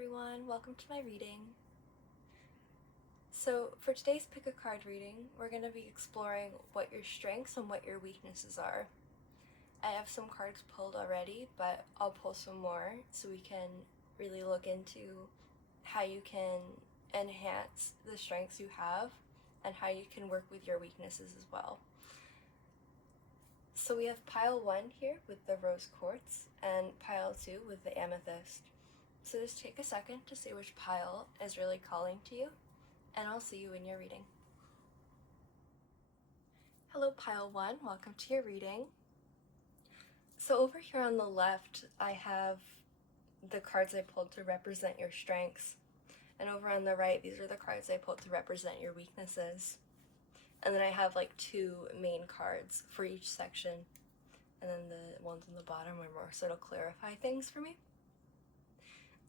everyone, welcome to my reading. So for today's pick a card reading, we're going to be exploring what your strengths and what your weaknesses are. I have some cards pulled already, but I'll pull some more so we can really look into how you can enhance the strengths you have and how you can work with your weaknesses as well. So we have pile 1 here with the rose quartz and pile 2 with the amethyst. So just take a second to see which pile is really calling to you, and I'll see you in your reading. Hello pile 1, welcome to your reading. So over here on the left, I have the cards I pulled to represent your strengths. And over on the right, these are the cards I pulled to represent your weaknesses. And then I have like 2 main cards for each section. And then the ones on the bottom are more so to clarify things for me.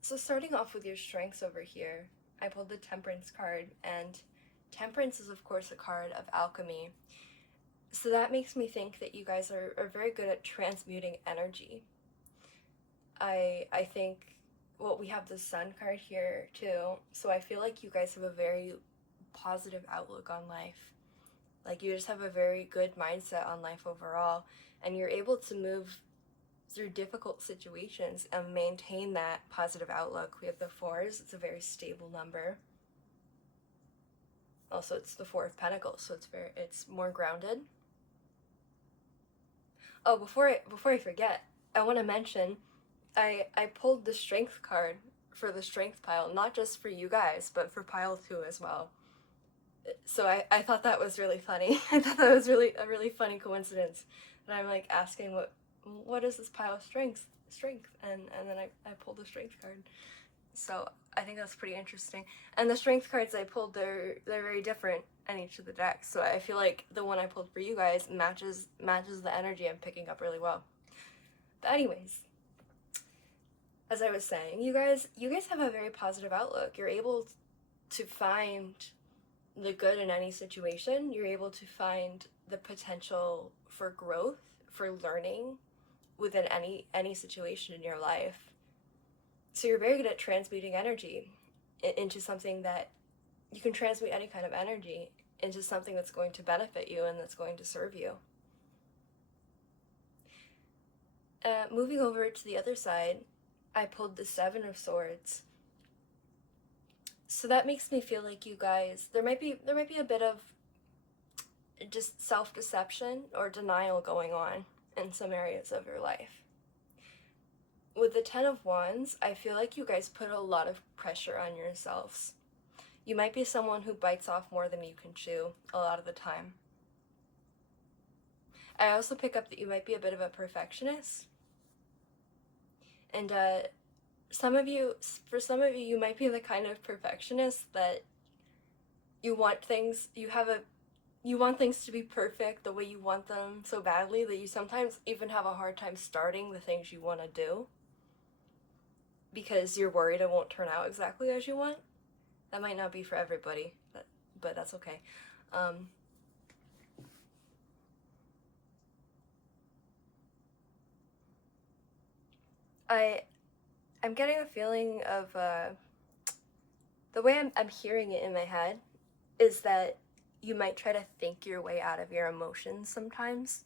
So starting off with your strengths over here, I pulled the Temperance card, and Temperance is of course a card of alchemy. So that makes me think that you guys are very good at transmuting energy. I think, well, we have the Sun card here too, so I feel like you guys have a very positive outlook on life. Like you just have a very good mindset on life overall, and you're able to move through difficult situations and maintain that positive outlook. We have the 4s, it's a very stable number. Also, it's the 4 of Pentacles, so it's more grounded. Oh, before I forget, I want to mention I pulled the Strength card for the Strength pile, not just for you guys, but for pile 2 as well. So I thought that was really funny. I thought that was a really funny coincidence. And I'm like asking what is this pile of strength, and then I pulled the Strength card. So I think that's pretty interesting. And the Strength cards I pulled, they're very different in each of the decks, so I feel like the one I pulled for you guys matches the energy I'm picking up really well. But anyways, as I was saying, you guys have a very positive outlook. You're able to find the good in any situation. You're able to find the potential for growth, for learning within any situation in your life. So you're very good at transmuting energy into something that you can transmute any kind of energy into something that's going to benefit you and that's going to serve you. Moving over to the other side, I pulled the 7 of Swords. So that makes me feel like you guys, there might be a bit of just self-deception or denial going on in some areas of your life. With the 10 of Wands, I feel like you guys put a lot of pressure on yourselves. You might be someone who bites off more than you can chew a lot of the time. I also pick up that you might be a bit of a perfectionist. And for some of you, you might be the kind of perfectionist that you want things to be perfect the way you want them so badly that you sometimes even have a hard time starting the things you want to do because you're worried it won't turn out exactly as you want. That might not be for everybody, but that's okay. I'm getting a feeling of the way I'm hearing it in my head is that you might try to think your way out of your emotions sometimes.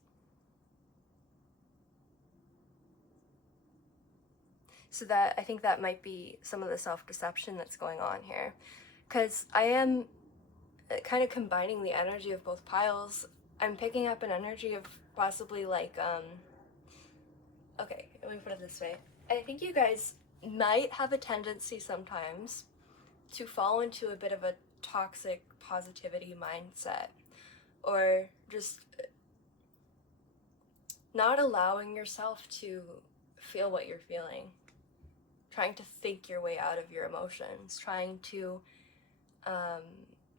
So that, I think that might be some of the self-deception that's going on here. Because I am kind of combining the energy of both piles. I'm picking up an energy of possibly like, okay, let me put it this way. I think you guys might have a tendency sometimes to fall into a bit of a toxic positivity mindset, or just not allowing yourself to feel what you're feeling, trying to think your way out of your emotions, trying to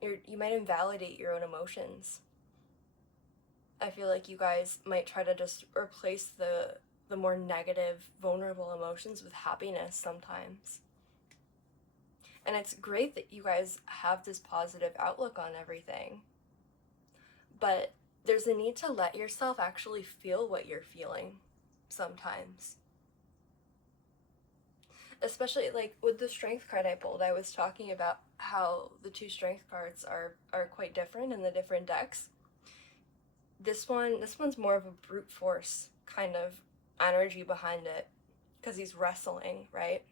you might invalidate your own emotions. I feel like you guys might try to just replace the more negative, vulnerable emotions with happiness sometimes. And it's great that you guys have this positive outlook on everything, but there's a need to let yourself actually feel what you're feeling sometimes. especially like with the strength card I pulled, I was talking about how the two strength cards are quite different in the different decks. This one's more of a brute force kind of energy behind it, because he's wrestling, right?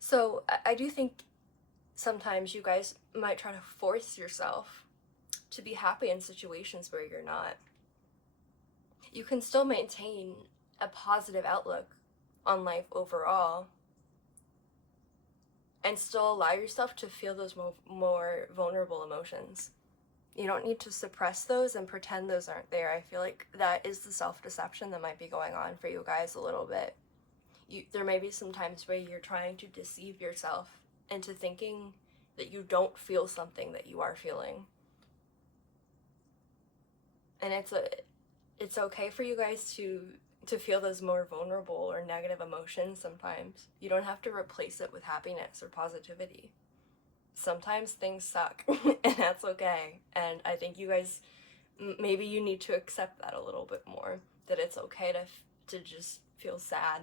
So I do think sometimes you guys might try to force yourself to be happy in situations where you're not. You can still maintain a positive outlook on life overall and still allow yourself to feel those more vulnerable emotions. You don't need to suppress those and pretend those aren't there. I feel like that is the self-deception that might be going on for you guys a little bit. There may be some times where you're trying to deceive yourself into thinking that you don't feel something that you are feeling. And it's okay for you guys to feel those more vulnerable or negative emotions sometimes. You don't have to replace it with happiness or positivity. Sometimes things suck, and that's okay. And I think you guys, maybe you need to accept that a little bit more, that it's okay to just feel sad,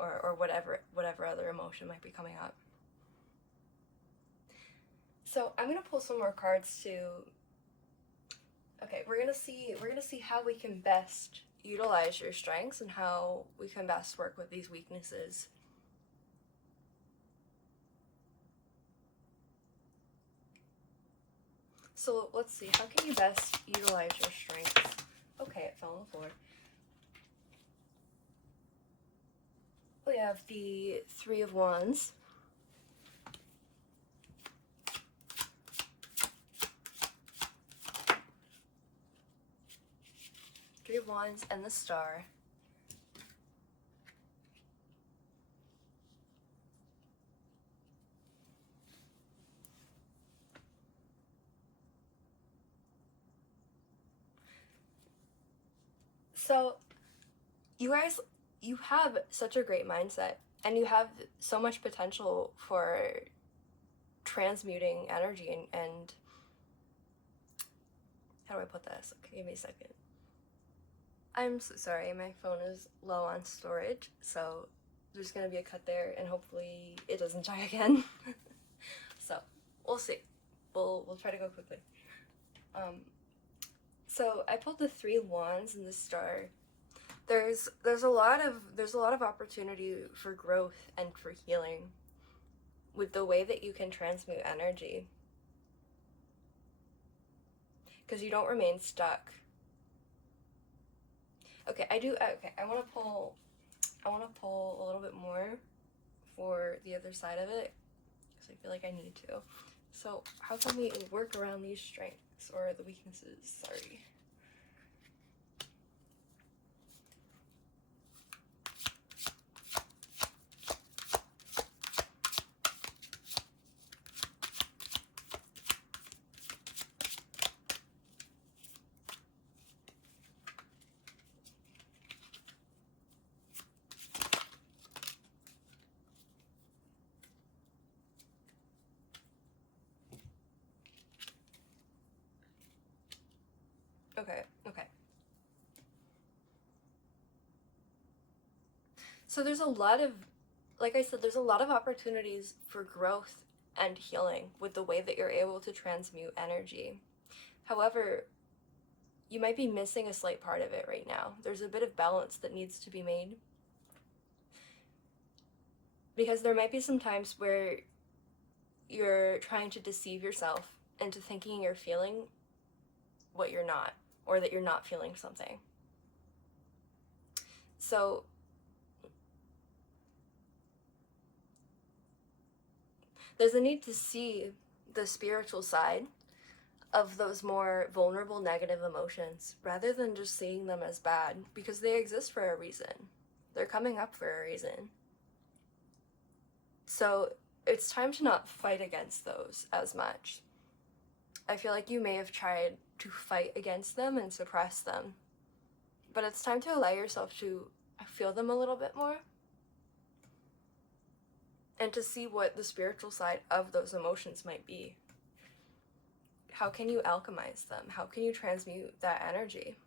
or whatever other emotion might be coming up. So I'm gonna pull some more cards to. Okay, we're gonna see how we can best utilize your strengths and how we can best work with these weaknesses. So let's see, how can you best utilize your strengths? Okay, it fell on the floor. We have the Three of Wands. Three of Wands and the Star. So, you guys, you have such a great mindset, and you have so much potential for transmuting energy and how do I put this? Okay, give me a second. I'm so sorry, my phone is low on storage, so there's gonna be a cut there, and hopefully it doesn't die again. So we'll see. We'll try to go quickly. So I pulled the Three Wands and the Star. There's a lot of opportunity for growth and for healing with the way that you can transmute energy, because you don't remain stuck. Okay, I want to pull a little bit more for the other side of it, because I feel like I need to. So how can we work around these strengths or the weaknesses? Sorry. Okay. So there's a lot of, like I said, there's a lot of opportunities for growth and healing with the way that you're able to transmute energy. However, you might be missing a slight part of it right now. There's a bit of balance that needs to be made, because there might be some times where you're trying to deceive yourself into thinking you're feeling what you're not, or that you're not feeling something. So there's a need to see the spiritual side of those more vulnerable negative emotions, rather than just seeing them as bad, because they exist for a reason. They're coming up for a reason. So it's time to not fight against those as much. I feel like you may have tried to fight against them and suppress them, but it's time to allow yourself to feel them a little bit more, and to see what the spiritual side of those emotions might be. How can you alchemize them? How can you transmute that energy?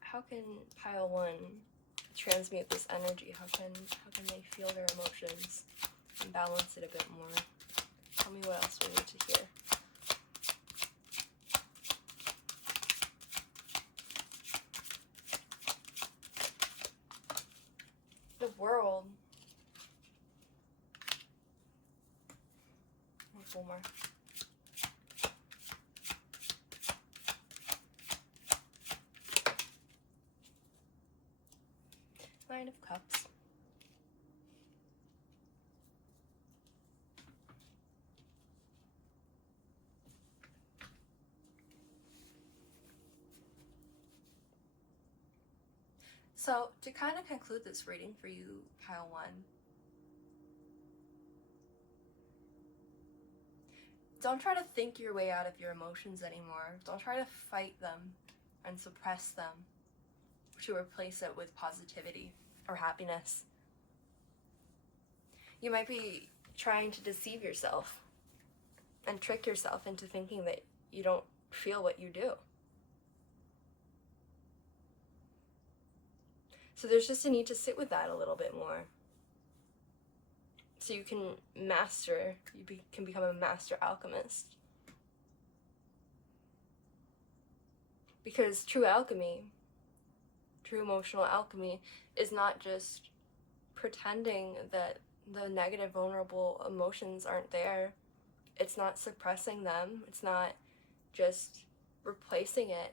how can pile 1 transmute this energy? How can they feel their emotions and balance it a bit more? Tell me what else we need to hear. The world. One more. Nine of Cups. So, to kind of conclude this reading for you, pile 1, don't try to think your way out of your emotions anymore. Don't try to fight them and suppress them to replace it with positivity or happiness. You might be trying to deceive yourself and trick yourself into thinking that you don't feel what you do. So there's just a need to sit with that a little bit more. So you can can become a master alchemist. Because true alchemy, true emotional alchemy, is not just pretending that the negative, vulnerable emotions aren't there. It's not suppressing them. It's not just replacing it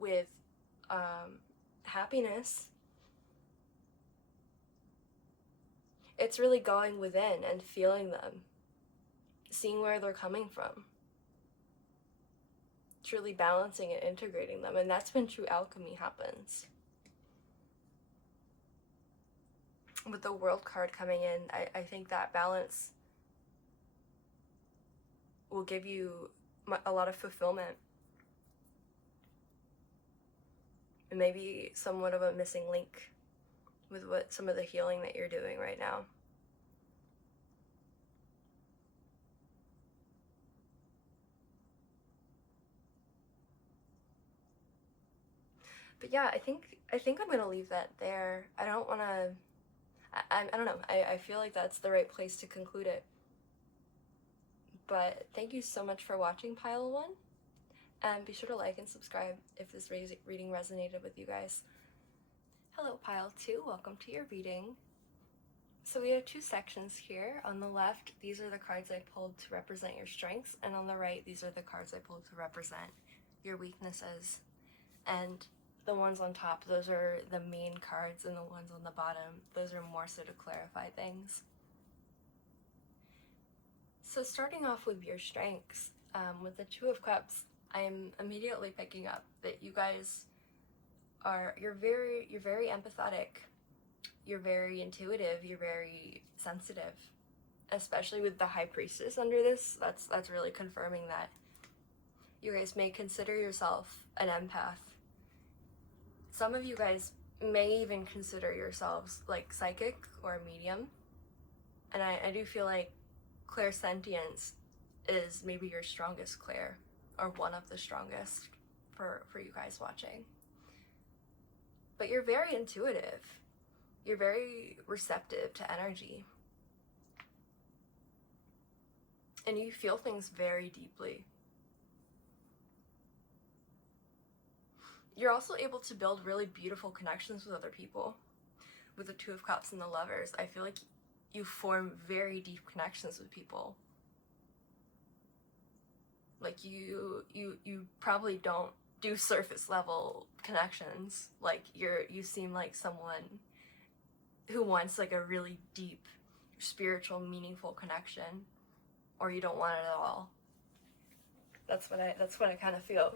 with happiness. It's really going within and feeling them, seeing where they're coming from, truly balancing and integrating them, and that's when true alchemy happens. With the World card coming in, I think that balance will give you a lot of fulfillment, and maybe somewhat of a missing link with what some of the healing that you're doing right now. But yeah, I think I'm gonna leave that there. I don't want to. I don't know. I feel like that's the right place to conclude it. But thank you so much for watching Pile 1, and be sure to like and subscribe if this reading resonated with you guys. Hello, Pile 2. Welcome to your reading. So we have 2 sections here. On the left, these are the cards I pulled to represent your strengths, and on the right, these are the cards I pulled to represent your weaknesses. And the ones on top, those are the main cards, and the ones on the bottom, those are more so to clarify things. So starting off with your strengths, with the 2 of Cups, I am immediately picking up that you guys you're very empathetic, you're very intuitive, you're very sensitive, especially with the High Priestess under this. That's really confirming that you guys may consider yourself an empath. Some of you guys may even consider yourselves like psychic or medium, and I do feel like clairsentience is maybe your strongest clair, or one of the strongest for you guys watching. But you're very intuitive. You're very receptive to energy. And you feel things very deeply. You're also able to build really beautiful connections with other people. With the 2 of Cups and the Lovers, I feel like you form very deep connections with people. Like you probably don't do surface level connections. Like you seem like someone who wants like a really deep, spiritual, meaningful connection, or you don't want it at all. That's what I kind of feel.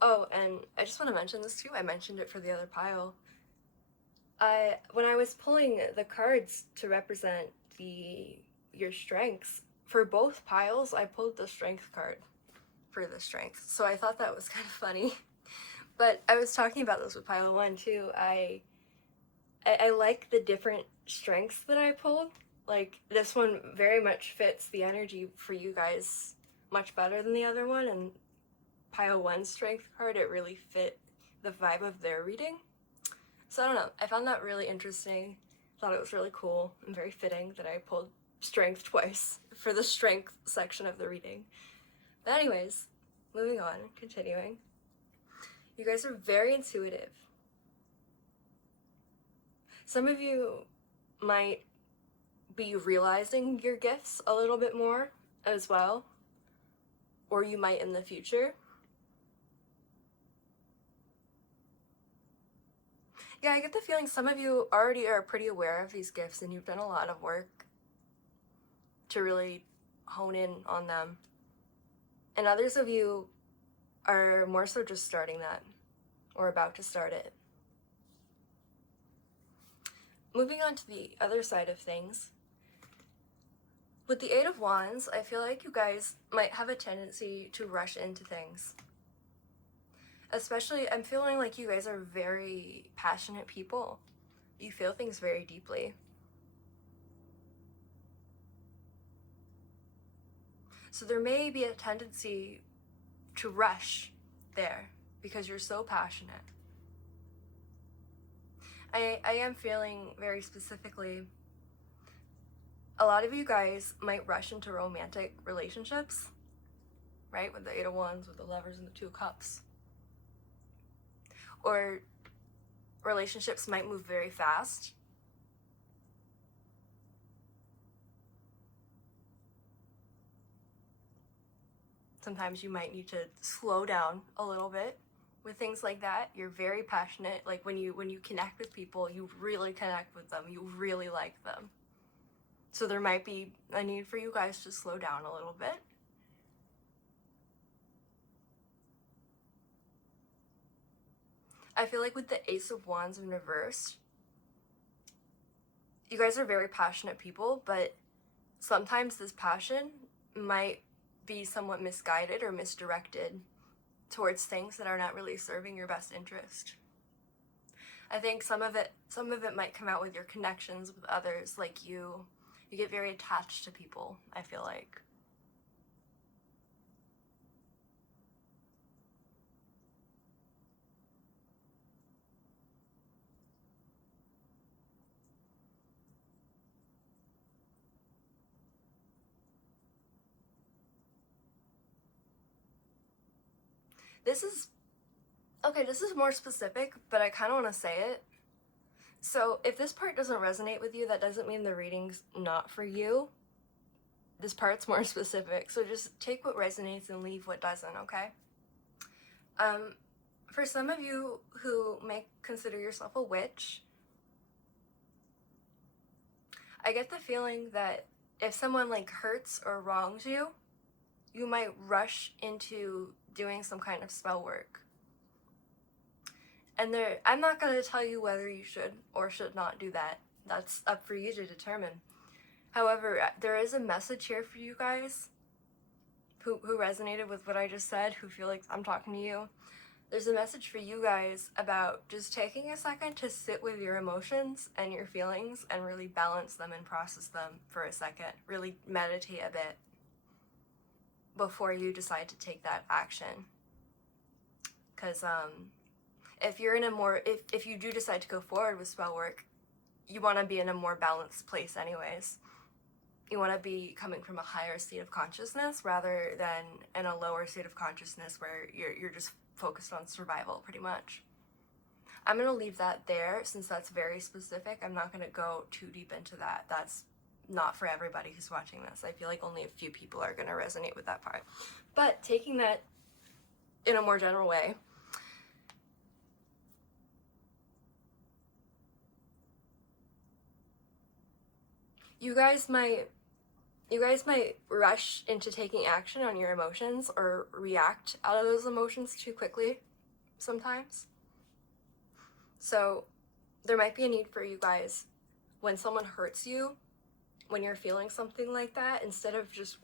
Oh, and I just want to mention this too. I mentioned it for the other pile. When I was pulling the cards to represent your strengths, for both piles, I pulled the strength card for the strength. So I thought that was kind of funny. But I was talking about this with pile 1 too. I like the different strengths that I pulled. Like this one very much fits the energy for you guys much better than the other one, and pile 1's strength card, it really fit the vibe of their reading. So I don't know, I found that really interesting. Thought it was really cool and very fitting that I pulled strength twice for the strength section of the reading. But anyways, moving on, continuing. You guys are very intuitive. Some of you might be realizing your gifts a little bit more as well, or you might in the future. Yeah, I get the feeling some of you already are pretty aware of these gifts and you've done a lot of work to really hone in on them. And others of you are more so just starting that or about to start it. Moving on to the other side of things. With the Eight of Wands, I feel like you guys might have a tendency to rush into things. Especially, I'm feeling like you guys are very passionate people. You feel things very deeply. So there may be a tendency to rush there because you're so passionate. I am feeling very specifically, a lot of you guys might rush into romantic relationships, right? With the Eight of Wands, with the Lovers and the Two of Cups. Or relationships might move very fast. Sometimes you might need to slow down a little bit with things like that. You're very passionate. Like when you connect with people, you really connect with them. You really like them. So there might be a need for you guys to slow down a little bit. I feel like with the Ace of Wands in reverse, you guys are very passionate people, but sometimes this passion might be somewhat misguided or misdirected towards things that are not really serving your best interest. I think some of it might come out with your connections with others. Like you get very attached to people, I feel like. This is more specific, but I kind of want to say it. So if this part doesn't resonate with you, that doesn't mean the reading's not for you. This part's more specific, so just take what resonates and leave what doesn't, okay? For some of you who may consider yourself a witch, I get the feeling that if someone like hurts or wrongs you, you might rush into doing some kind of spell work. And I'm not going to tell you whether you should or should not do that. That's up for you to determine. However, there is a message here for you guys who resonated with what I just said, who feel like I'm talking to you. There's a message for you guys about just taking a second to sit with your emotions and your feelings and really balance them and process them for a second. Really meditate a bit before you decide to take that action. Because if you're in a more, if you do decide to go forward with spell work, you want to be in a more balanced place anyways. You want to be coming from a higher state of consciousness rather than in a lower state of consciousness where you're just focused on survival pretty much. I'm going to leave that there since that's very specific. I'm not going to go too deep into that. That's not for everybody who's watching this. I feel like only a few people are going to resonate with that part. But taking that in a more general way, you guys might rush into taking action on your emotions or react out of those emotions too quickly sometimes. So there might be a need for you guys, when someone hurts you, when you're feeling something like that, instead of just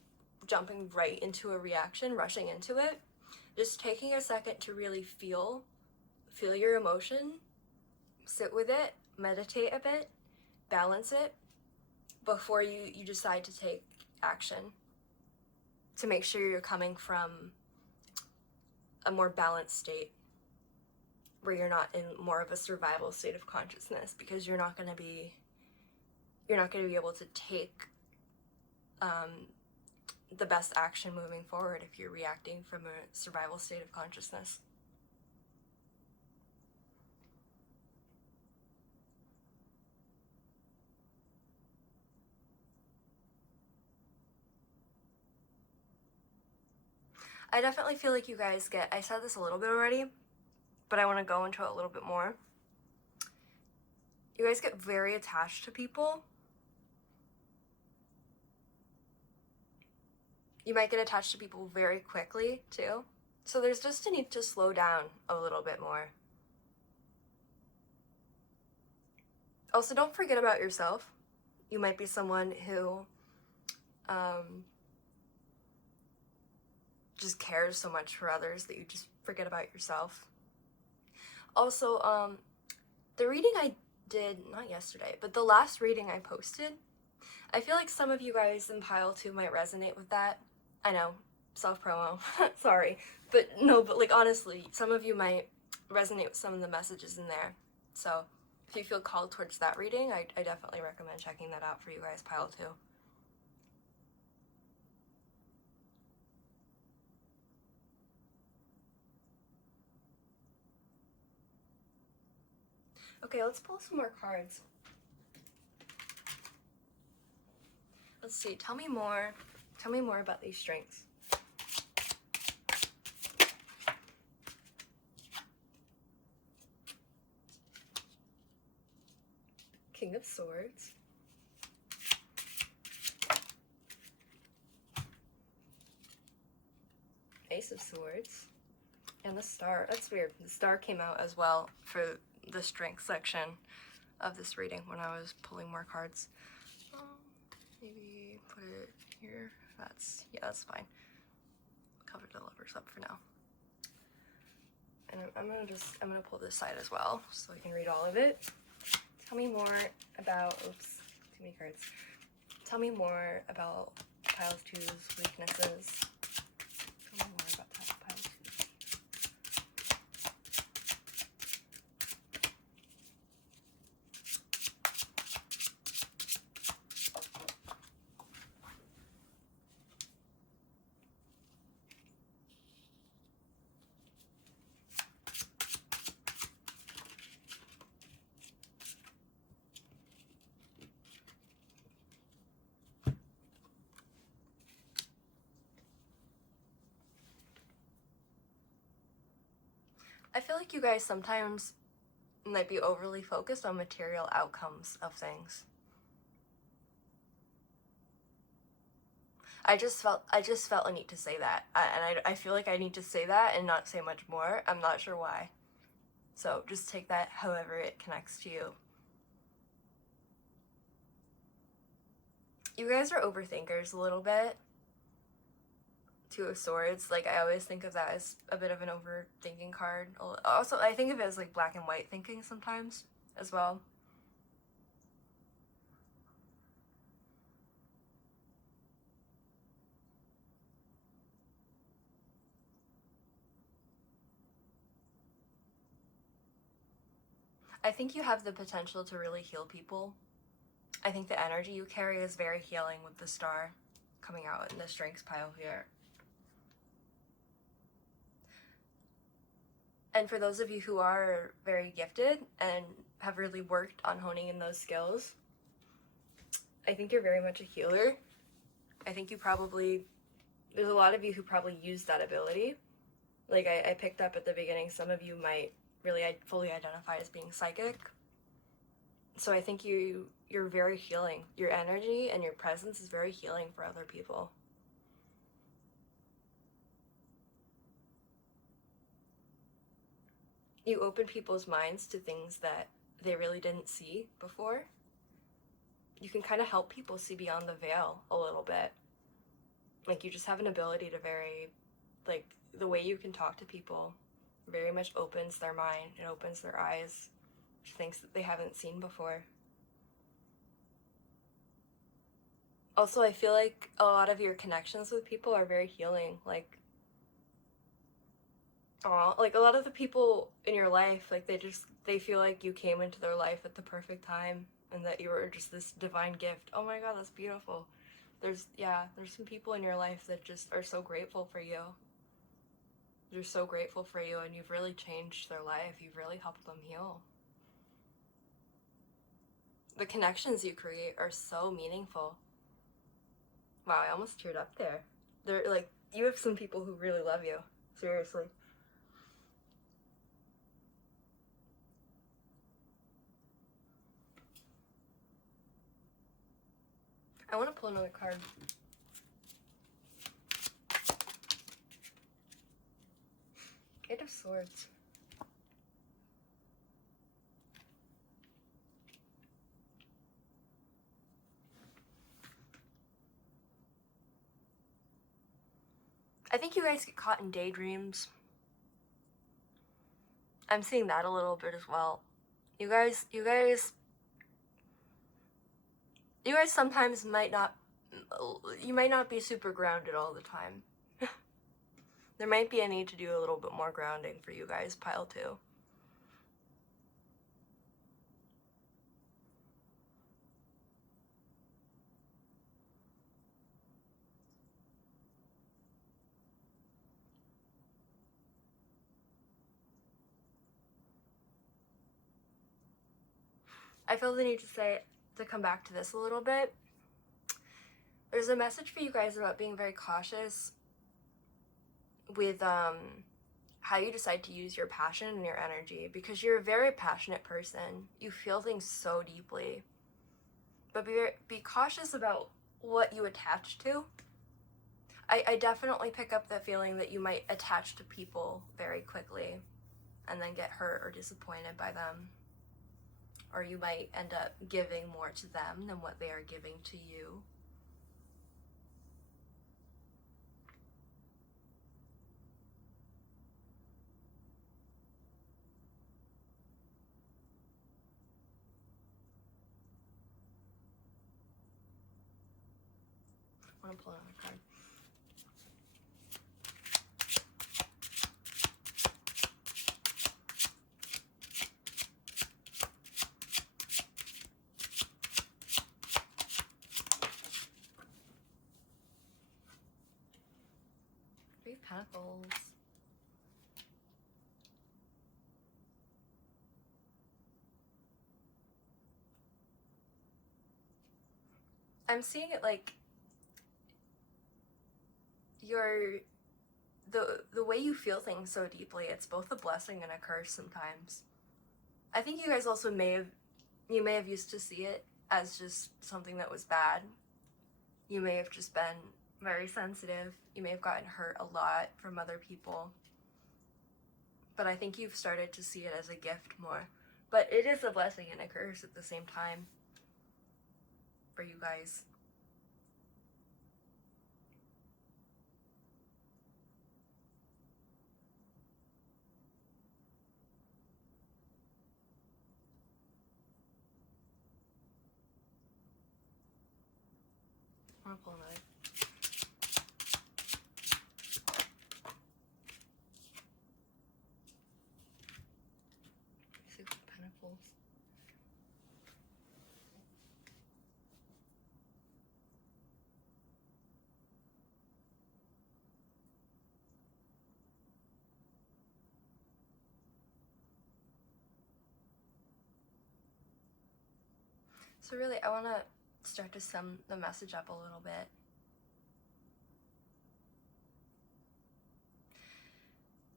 jumping right into a reaction, rushing into it, just taking a second to really feel your emotion, sit with it, meditate a bit, balance it, before you decide to take action. to make sure you're coming from a more balanced state where you're not in more of a survival state of consciousness, because you're not going to be able to take the best action moving forward if you're reacting from a survival state of consciousness. I definitely feel like you guys get, I said this a little bit already, but I want to go into it a little bit more. You guys get very attached to people. You might get attached to people very quickly too. So there's just a need to slow down a little bit more. Also, don't forget about yourself. You might be someone who just cares so much for others that you just forget about yourself. Also, the reading I did, not yesterday, but the last reading I posted, I feel like some of you guys in pile 2 might resonate with that. I know, self-promo, sorry. But no, but like honestly, some of you might resonate with some of the messages in there. So if you feel called towards that reading, I definitely recommend checking that out for you guys, pile 2. Okay, let's pull some more cards. Let's see, tell me more about these strengths. King of Swords. Ace of Swords. And the Star. That's weird. The Star came out as well for the strength section of this reading when I was pulling more cards. Maybe put it here. Yeah, that's fine. Cover the lovers up for now. And I'm gonna pull this side as well so I can read all of it. Tell me more about, oops, too many cards. Tell me more about pile 2's weaknesses. Tell me more about pile 2. I feel like you guys sometimes might be overly focused on material outcomes of things. I just felt a need to say that, and I feel like I need to say that and not say much more. I'm not sure why. So just take that however it connects to you. You guys are overthinkers a little bit. 2 of Swords, like I always think of that as a bit of an overthinking card. Also, I think of it as like black and white thinking sometimes as well. I think you have the potential to really heal people. I think the energy you carry is very healing with the Star coming out in the strengths pile here. And for those of you who are very gifted and have really worked on honing in those skills, I think you're very much a healer. I think there's a lot of you who probably use that ability. Like I picked up at the beginning, some of you might really fully identify as being psychic. So I think you're very healing. Your energy and your presence is very healing for other people. You open people's minds to things that they really didn't see before. You can kind of help people see beyond the veil a little bit. Like you just have an ability to like the way you can talk to people very much opens their mind and opens their eyes to things that they haven't seen before. Also, I feel like a lot of your connections with people are very healing. Like, like a lot of the people in your life, like they feel like you came into their life at the perfect time and that you were just this divine gift. Oh my god, that's beautiful. There's some people in your life that just are so grateful for you. They're so grateful for you, and you've really changed their life. You've really helped them heal. The connections you create are so meaningful. Wow, I almost teared up there. They're like, you have some people who really love you. Seriously. I want to pull another card. Eight of Swords. I think you guys get caught in daydreams. I'm seeing that a little bit as well. You guys sometimes might not be super grounded all the time. There might be a need to do a little bit more grounding for you guys, pile 2. I feel the need to come back to this a little bit. There's a message for you guys about being very cautious with how you decide to use your passion and your energy, because you're a very passionate person. You feel things so deeply. But be cautious about what you attach to. I definitely pick up the feeling that you might attach to people very quickly and then get hurt or disappointed by them. Or you might end up giving more to them than what they are giving to you. I want to pull another card. Three of Pentacles. I'm seeing it like the way you feel things so deeply, it's both a blessing and a curse sometimes. I think you guys also may have used to see it as just something that was bad. You may have just been very sensitive. You may have gotten hurt a lot from other people. But I think you've started to see it as a gift more. But it is a blessing and a curse at the same time for you guys. I'm gonna pull another. Six of Pentacles. So really, I want to start to sum the message up a little bit.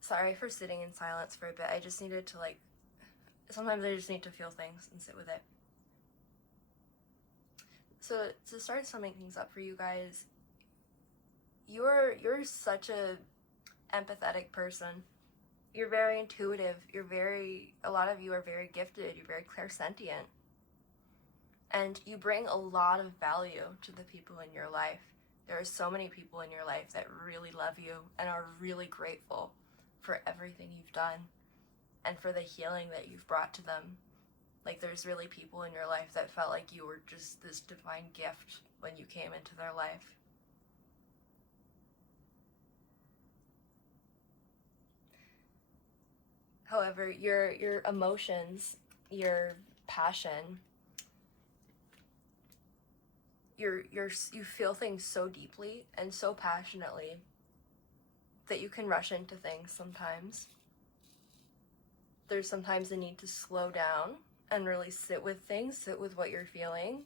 Sorry for sitting in silence for a bit. I just needed to sometimes I just need to feel things and sit with it. So to start summing things up for you guys, you're such a empathetic person. You're very intuitive. A lot of you are very gifted. You're very clairsentient. And you bring a lot of value to the people in your life. There are so many people in your life that really love you and are really grateful for everything you've done and for the healing that you've brought to them. Like, there's really people in your life that felt like you were just this divine gift when you came into their life. However, your emotions, your passion, you feel things so deeply and so passionately that you can rush into things sometimes. There's sometimes a need to slow down and really sit with things, sit with what you're feeling,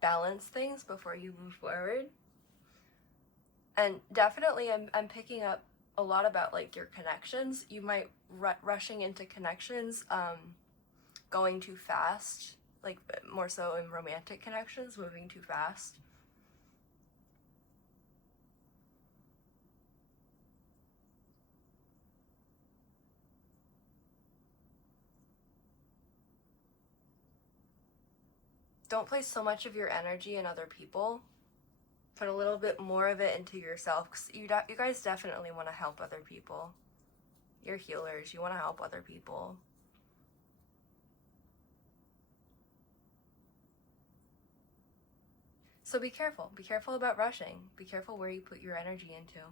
balance things before you move forward. And definitely I'm picking up a lot about like your connections. You might rushing into connections, going too fast, like more so in romantic connections, moving too fast. Don't place so much of your energy in other people. Put a little bit more of it into yourself, because you guys definitely want to help other people. You're healers. You want to help other people. So be careful. Be careful about rushing. Be careful where you put your energy into.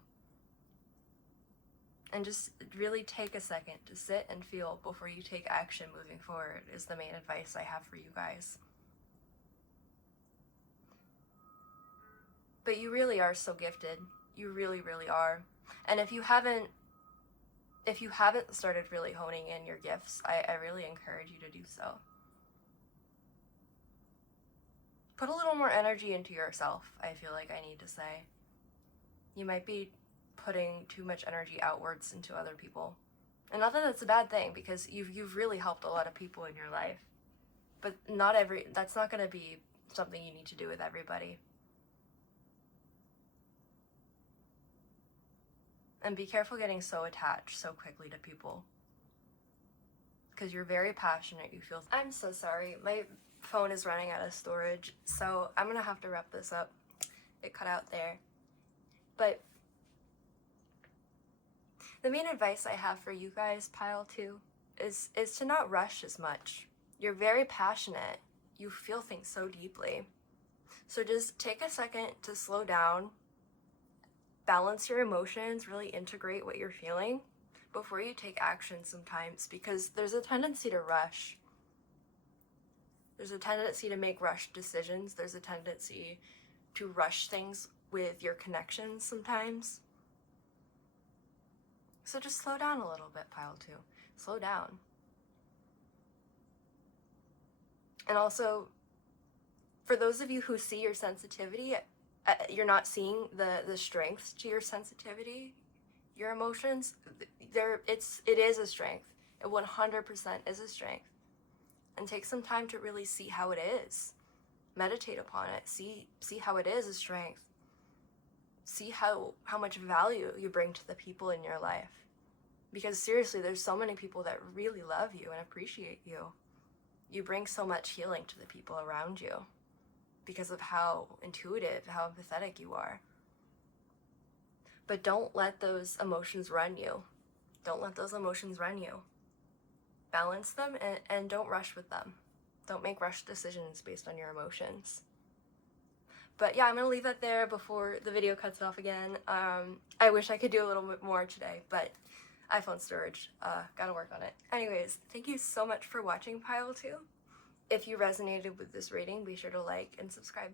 And just really take a second to sit and feel before you take action moving forward is the main advice I have for you guys. But you really are so gifted. You really, really are. And if you haven't started really honing in your gifts, I really encourage you to do so. Put a little more energy into yourself, I feel like I need to say. You might be putting too much energy outwards into other people. And not that that's a bad thing, because you've really helped a lot of people in your life. But that's not going to be something you need to do with everybody. And be careful getting so attached so quickly to people. Because you're very passionate, you feel... I'm so sorry, my phone is running out of storage, so I'm gonna have to wrap this up. It cut out there. But the main advice I have for you guys, Pile 2, is to not rush as much. You're very passionate. You feel things so deeply. So just take a second to slow down, balance your emotions, really integrate what you're feeling before you take action sometimes, because there's a tendency to rush. There's a tendency to make rushed decisions. There's a tendency to rush things with your connections sometimes. So just slow down a little bit, Pile 2. Slow down. And also, for those of you who see your sensitivity, you're not seeing the strengths to your sensitivity, your emotions. It is a strength. It 100% is a strength. And take some time to really see how it is. Meditate upon it. See how it is a strength. See how much value you bring to the people in your life. Because seriously, there's so many people that really love you and appreciate you. You bring so much healing to the people around you because of how intuitive, how empathetic you are. But don't let those emotions run you. Don't let those emotions run you. Balance them and don't rush with them. Don't make rushed decisions based on your emotions. But yeah, I'm gonna leave that there before the video cuts off again. I wish I could do a little bit more today, but iPhone storage, gotta work on it. Anyways, thank you so much for watching Pile 2. If you resonated with this reading, be sure to like and subscribe.